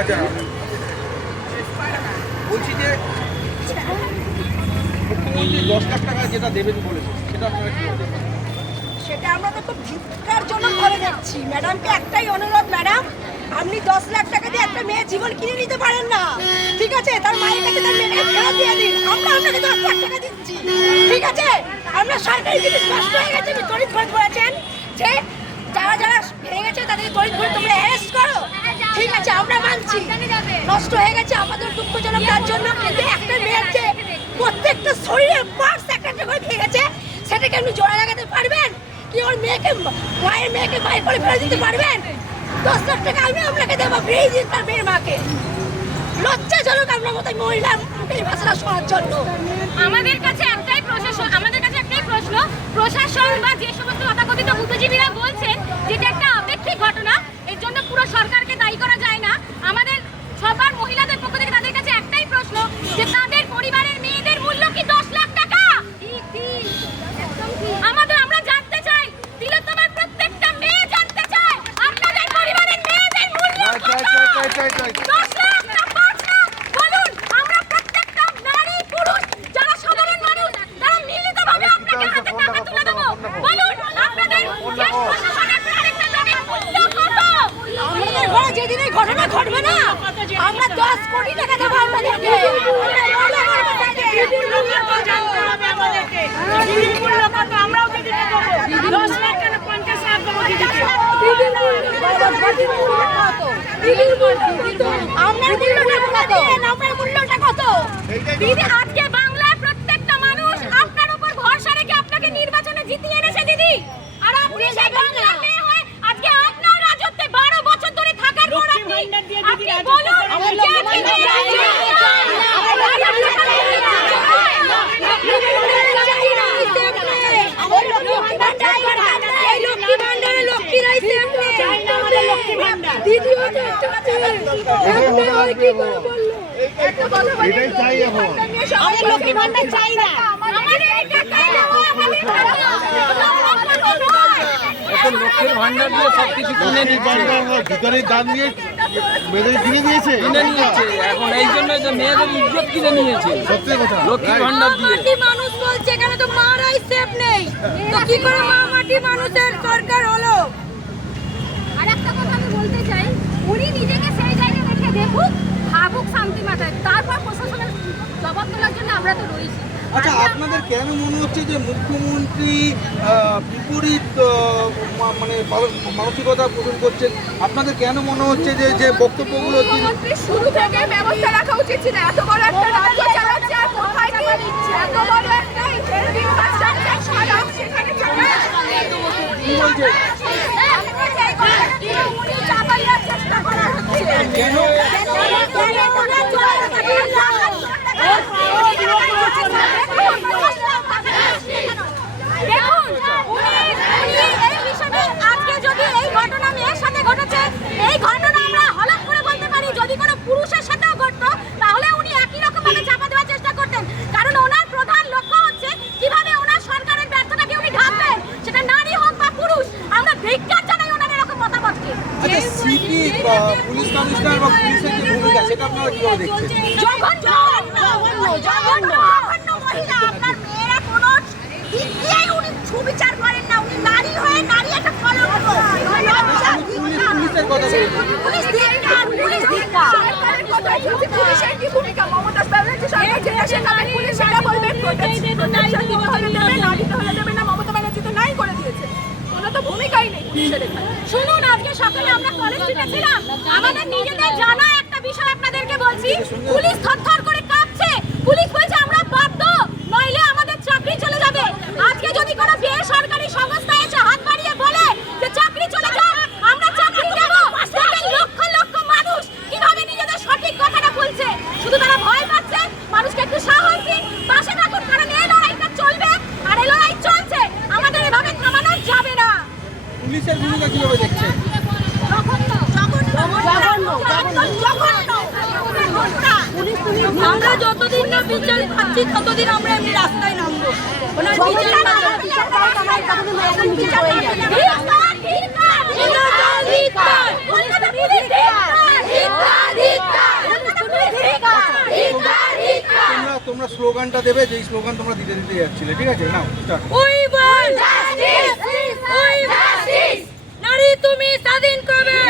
আচ্ছা বলছি যে মুখ্যমন্ত্রী 10 লাখ টাকা যেটা দেবেন বলেছে সেটা আপনারা কি বলবেন? সেটা আমরা তো খুব ধিক্কার জন্য করে যাচ্ছি। ম্যাডামকে একটাই অনুরোধ, ম্যাডাম আপনি 10 লাখ টাকা দিয়ে একটা মেয়ে জীবন কিনে নিতে পারেন না, ঠিক আছে? তার মায়ের কাছে তার মেয়েকে ফেরত দিয়ে দিন, আমরা আপনাকে 10 লাখ টাকা দিচ্ছি, ঠিক আছে? আমরা সরকারি জিনিস নষ্ট হয়ে গেছে, তড়িৎ ঘট বলেছেন যে যারা যারা ভেঙে গেছে তাদের তড়িৎ ঘট তোমরা অ্যারেস্ট করো, ঠিক আছে? আমরা মানছি নষ্ট হয়ে গেছে, আমাদের দুঃখজনক তার জন্য। কিন্তু একটা মেয়ের যে প্রত্যেকটা শরীরের পার্টস একটা একটা করে ভেঙে গেছে, সেটাকে আপনি জোড়া লাগাতে পারবেন কি? ওর মেয়েকে, মায়ের মেয়েকে বাইর করে ফেলে দিতে পারবেন? 10 লাখ টাকা আমি আপনাকে দেবো ফ্রি দিন তার মেয়ের মাকে। লজ্জাজনক আপনার মতো মহিলা মুখের ভাষা শোনার জন্য। আমাদের কাছে একটাই প্রশ্ন, প্রশাসন বা যে সমস্ত তথাকথিত বুদ্ধিজীবীরা বলছেন যেটা একটা আপেক্ষিক ঘটনা, এর জন্য পুরো সরকারকে দায়ী করা যায় না। আমাদের সবার মহিলাদের পক্ষ থেকে তাদের কাছে একটাই প্রশ্ন যে তাদের পরিবারের মেয়েদের মূল্য কি 10 লাখ টাকা? আমরা জানতে চাই, তিলোত্তমার প্রত্যেকটা মেয়ে জানতে চায় আপনাদের পরিবারের মেয়েদের মূল্য কত? 10 লাখ না 5 লাখ? বলুন, আমরা প্রত্যেকটা নারী পুরুষ যারা সাধারণ মানুষ তারা মিলিতভাবে আপনাকে হাতে টাকা তুলে দেব। বলুন, আপনাদের দেশ প্রশাসনের প্রত্যেকটা নারীর মূল্য কত? আমাদের ঘরে যেদিন এই ঘটনা ঘটবে না, আমরা 10 কোটি টাকা দেবো আপনাদেরকে। আমরাও দিতে দেবো 10 লাখ কেন 50 লাখ দেবো দিদিকে। আপনার মূল্যটা কত? দিদি, আজকে বাংলার প্রত্যেকটা মানুষ আপনার উপর ভরসা রেখে আপনাকে নির্বাচনে জিতিয়ে এনেছে দিদি। আর আপনি সেই বাংলার মেয়ে হয়ে আজকে আপনার রাজত্বে 12 বছর ধরে থাকার পর আপনি বলুন যে আপনি এটাই চাই এখন। আমাদের লক্ষ্মী ভান্ডার চাই না, এখন লক্ষ্মীর ভান্ডার দিয়ে সবকিছু কিনে নিচ্ছে, ভিতরের দাম দিয়ে মেয়েদের কিনে দিয়েছে, এখন এই জন্য যে মেয়েদের ইজ্জত কিনে নিয়েছে সত্যি কথা। লক্ষ্মীর ভান্ডার দিয়ে। মাটি মানুষ বলছে, এখানে তো মারাই সেফ নেই, তো কি করে মা মাটি মানুষের সরকার হলো? আর একটা কথা আমি বলতে চাই, উনি নিজেকে সেই জায়গায় রেখে দেখুক, ভাবুক শান্তি মাথায়, তারপর প্রশাসনের জবাব তোলার জন্য আমরা তো রয়েছি। আচ্ছা, আপনাদের কেন মনে হচ্ছে যে মুখ্যমন্ত্রী বিপরীত মানে মানসিকতা পোষণ করছেন? আপনাদের কেন মনে হচ্ছে যে যে বক্তব্যগুলো মুখ্যমন্ত্রী শুরু থেকে ব্যবস্থা রাখা উচিত ছিল? এত বড় একটা রাজ্য চালাচ্ছে, আর কোথায় কি এত বড় একটা ইনফ্রাস্ট্রাকচার সারা সেখানে কি বলছে? উনি চাপাইয়ার চেষ্টা করা হচ্ছে। কেন? এই ঘটনা আমরা হলফ করে বলতে পারি, যদি কোনো পুরুষের সাথেও ঘটতো তাহলে উনি একই রকম ভাবে চাপা দেওয়ার চেষ্টা করতেন, কারণ ওনার প্রধান লক্ষ্য হচ্ছে কিভাবে ওনার সরকারের ব্যর্থতাকে উনি ঢাকবেন, সেটা নারী হোক বা পুরুষ। আমরা ধিক্কার জানাই ওনার এরকম মতামতকে। আচ্ছা, সিপি পুলিশ কমিশনার বা পুলিশের যে ভূমিকা সেটা আপনারা কিভাবে দেখছেন? জঘন্য মহিলা, আপনার মেয়েরা কোনো দিক দিয়েই উনি সুবিচার করেন না। উনি নারী হয়ে নারী একটা ফলো পুলিশের কথা বলছি। পুলিশের কি ভূমিকা? মমতা ব্যানার্জি সরকার যেটা সেখানে পুলিশ সেটা বলবেন, নারীতে হলে দেবে না, মমতা ব্যানার্জি তো নাই করে দিয়েছে, কোনো তো ভূমিকাই নেই পুলিশের এখানে। শুনুন, আজকে সকালে আমরা কলেজ স্ট্রিটে ছিলাম, আমাদের নিজেদের জানা একটা বিষয় আপনাদেরকে বলছি, পুলিশ থরথর করে কাঁপছে। পুলিশ বলছে আমরা বাধ্য, নইলে আমাদের চাকরি চলে যাবে। আজকে যদি কোনো বেসরকারি সংস্থা এসে হাত বাড়িয়ে বলে যে চাকরি চলে যাক, আমরা চাকরি দেব, দেখেন লক্ষ লক্ষ মানুষ কিভাবে নিজেদের সঠিক কথাটা বলছে। শুধু তারা ভয় পাচ্ছে, মানুষকে একটু সাহস দিন, পাশে থাকুন, কারণ এই লড়াইটা চলবে আর এই লড়াই চলছে, আমাদের এভাবে থামানো যাবে না। পুলিশের ভূমিকা কিভাবে দেখছেন? আমরা যতদিন না বিচার পাচ্ছি ততদিন আমরা এমনি রাস্তায় নামবো। ওনার বিচার তোমরা স্লোগানটা দেবে, যেই স্লোগান তোমরা দিতে দিতে যাচ্ছিলে, ঠিক আছে? নাও start. We want justice, we want justice. নারী তুমি স্বাধীন কবে?